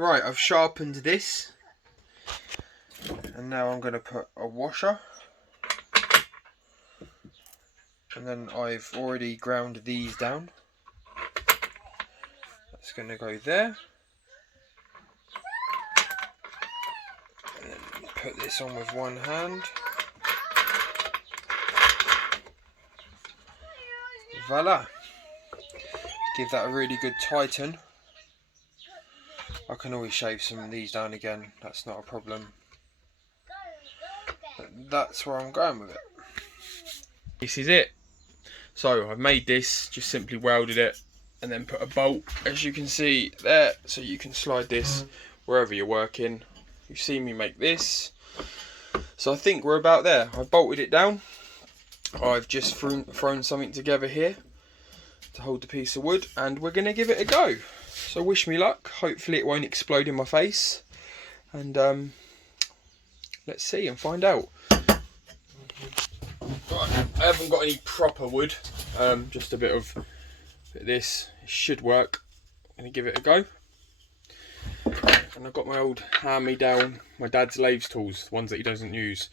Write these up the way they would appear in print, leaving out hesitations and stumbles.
Right, I've sharpened this, and now I'm going to put a washer, and then I've already ground these down. That's going to go there, and then put this on with one hand. Voila! Give that a really good tighten. I can always shave some of these down again, that's not a problem. But that's where I'm going with it. This is it. So I've made this, just simply welded it and then put a bolt, as you can see there, so you can slide this wherever you're working. You've seen me make this. So I think we're about there. I've bolted it down. I've just thrown something together here to hold the piece of wood, and we're going to give it a go. So wish me luck. Hopefully it won't explode in my face, and let's see and find out. Right, I haven't got any proper wood, just a bit of this. It should work. I'm going to give it a go. And I've got my old hand-me-down, my dad's lathe tools, the ones that he doesn't use.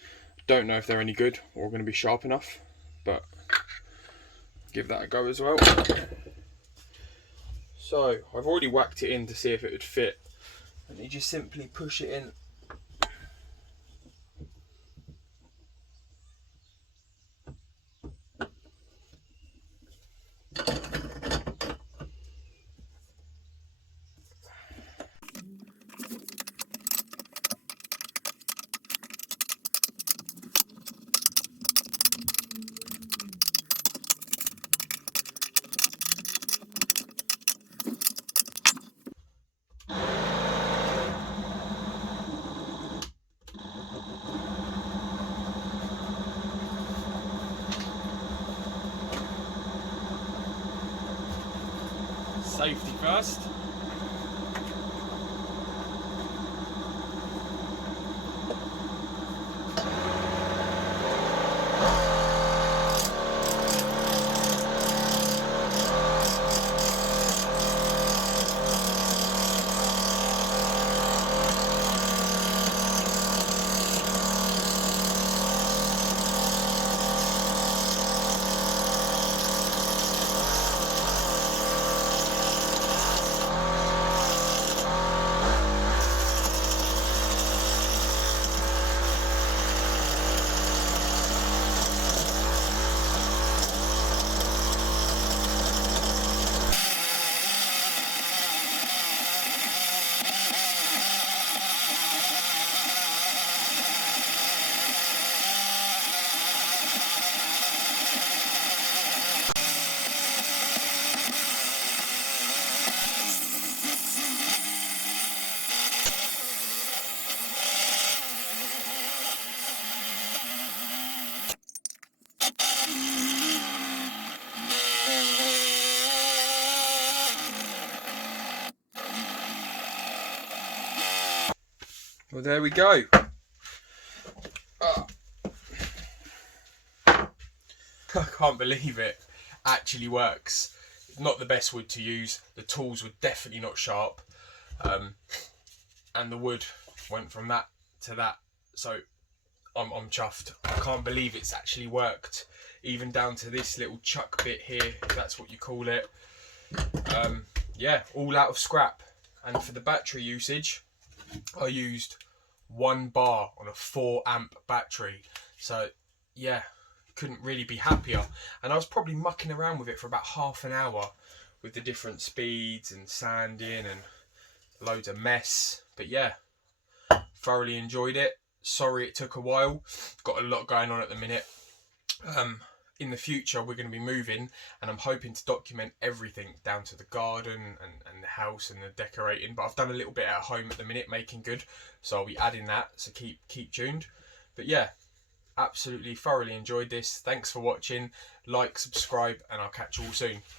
Don't know if they're any good or going to be sharp enough, but give that a go as well. So I've already whacked it in to see if it would fit, and you just simply push it in. Safety first. Well, there we go. I can't believe it actually works. Not the best wood to use. The tools were definitely not sharp, and the wood went from that to that. So I'm chuffed. I can't believe it's actually worked, even down to this little chuck bit here, if that's what you call it. Yeah, all out of scrap. And for the battery usage, I used 1 bar on a 4 amp battery. So yeah, couldn't really be happier. And I was probably mucking around with it for about half an hour with the different speeds and sanding and loads of mess. But yeah, thoroughly enjoyed it. Sorry it took a while. Got a lot going on at the minute. In the future we're going to be moving, and I'm hoping to document everything down to the garden and the house and the decorating. But I've done a little bit at home at the minute, making good, so I'll be adding that, so keep tuned. But yeah, absolutely thoroughly enjoyed this. Thanks for watching. Like, subscribe, and I'll catch you all soon.